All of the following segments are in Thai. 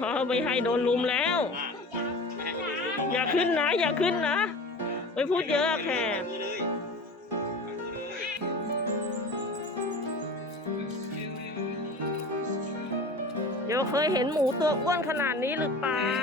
เอาไม่ให้โดนลุมแล้ว อย่าขึ้นนะ อย่าขึ้นนะ ไม่พูดเยอะแขกเดี๋ยวเคยเห็นหมูตัวอ้วนขนาดนี้หรือเปล่า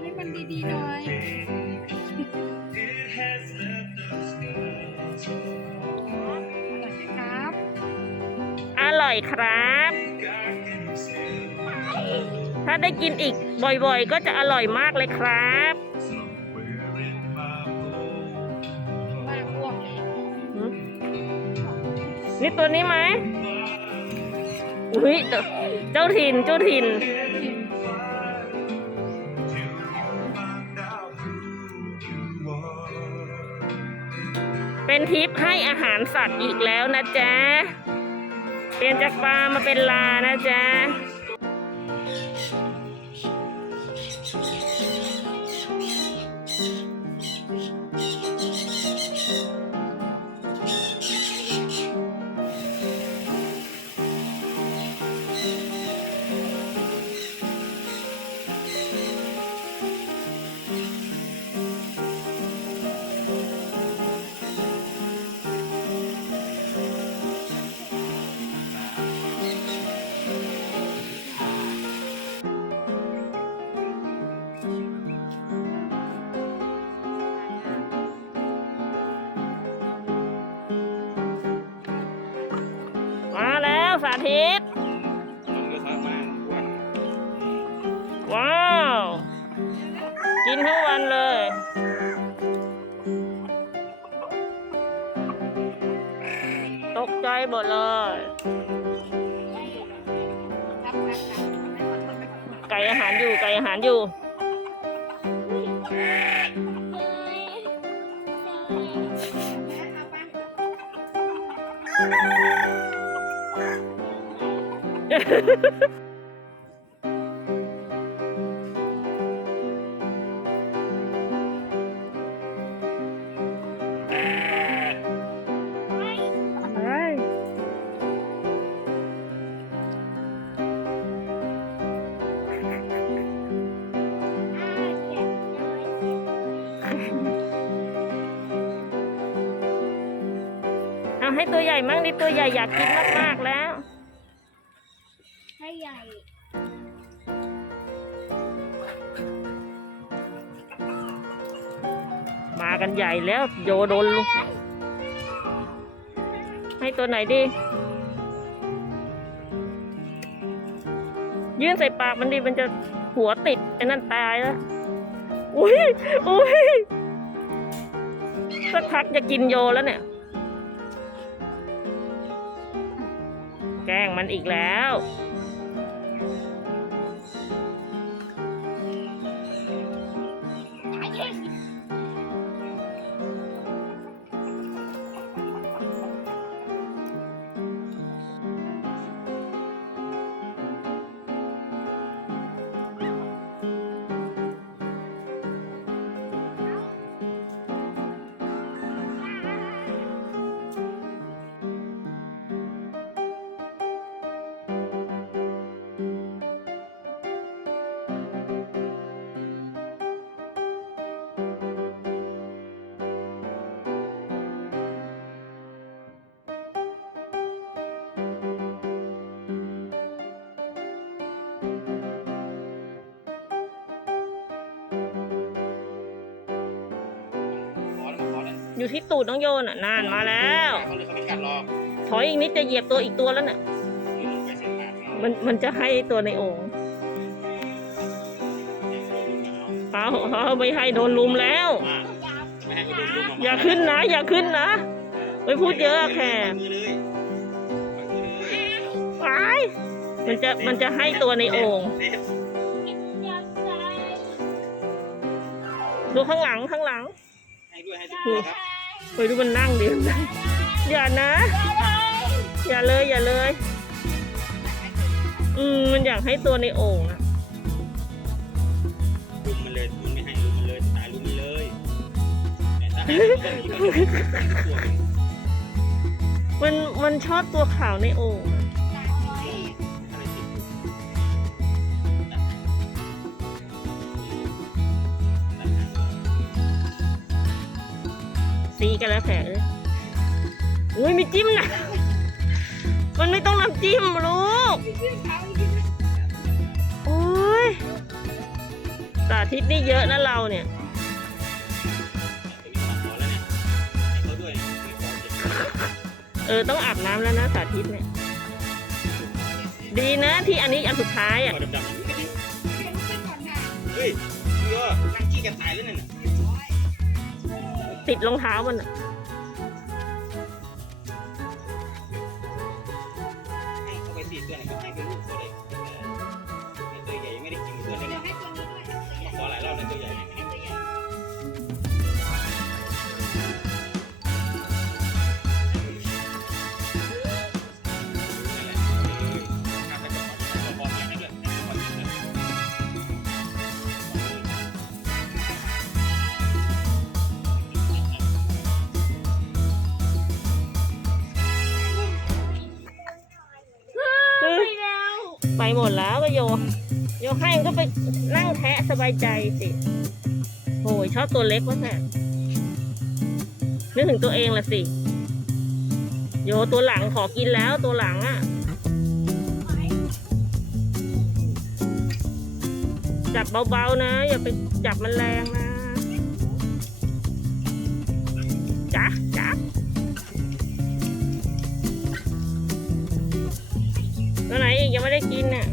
ให้มันดีๆหน่อย อร่อยครับ ถ้าได้กินอีกบ่อยๆ ก็จะอร่อยมากเลยครับมากอ้วกเลยหืมนี่ตัวนี้ไหมอุ้ยเจ้าเจ้าถิ่นเจ้าถิ่นเป็นทิปให้อาหารสัตว์อีกแล้วนะจ๊ะ เปลี่ยนจากปลามาเป็นลานะจ๊ะ สาธิตว้าว กินทั้งวันเลยตกใจหมดเลย ไก่อาหารอยู่ ไก่อาหารอยู่ เอาให้ตัวใหญ่มั่งดิตัวใหญ่อยากกินมากๆแล้ว มากันใหญ่แล้วโยโดนลุให้ตัวไหนดี ยื่นใส่ปากมันดิมันจะหัวติดไอ้นั่นตายแล้ว อุ้ยอุ้ยสักพักจะกินโยแล้วเนี่ย แกล้งมันอีกแล้ว อยู่ที่ตูดน้องโยนอะนานมาแล้วเขาเลยเขาไม่กัดหรอกถอยอีกนิดจะเหยียบตัวอีกตัวแล้วน่ะคือลงไปเสร็จมาเมันมันจะให้ตัวในโอ่งอาเอาเอาไม่ให้โดนลุมแล้วมาไม่ให้เขาโดนลุมอย่าขึ้นนะ อย่าขึ้นนะไม่พูดเยอะอะแค่มือเลยมือเลยไปมันจะมันจะให้ตัวในโอ่งเด็ดดูข้างหลังข้างหลังให้ด้วยให้ด้วยครับ ไปดูมันนั่งดิอย่านะ อย่าเลยอย่าเลย อืมมันอยากให้ตัวในโอ่งอะลุมมันเลยมันไม่ให้ลุมมันเลยตายลุมมันเลยแต่ตายมันก็หนีมันตัวมันมันมันชอบตัวขาวในโอ่ง ซีกันแล้วแผลอุ้ยมีจิ้มนะมันไม่ต้องน้ำจิ้มลูกโอ้ยสาธิตนี่เยอะนะเราเนี่ยเออต้องอาบน้ำแล้วนะสาธิตเนี่ยดีนะที่อันนี้อันสุดท้ายอะเฮ้ยเยอะนั่งขี้กันตายแล้วนั่นน่ะ ติดรองเท้ามันอะ ไปหมดแล้วก็โยโยให้มันก็ไปนั่งแทะสบายใจสิโอ้ยชอบตัวเล็กวะแม่นึกถึงตัวเองละสิ โยตัวหลังขอกินแล้วตัวหลังอะจับเบาๆนะ อย่าไปจับมันแรงนะจ๊ะจ๊ะ ไหนอีกยังไม่ได้กินน่ะ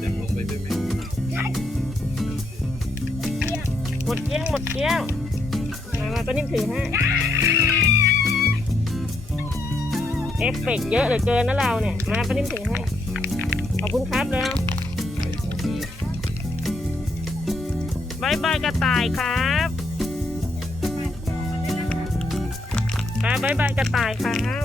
เด็กลงไปด้วยไหมหมดเกลี้ยงหมดเกลี้ยงมามาป้านิ่มถือให้เอฟเฟกต์เยอะเหลือเกินนะเราเนี่ย มาป้านิ่มถือให้ ขอบคุณครับแล้วบายบายกระต่ายครับครับบายบายกระต่ายครับ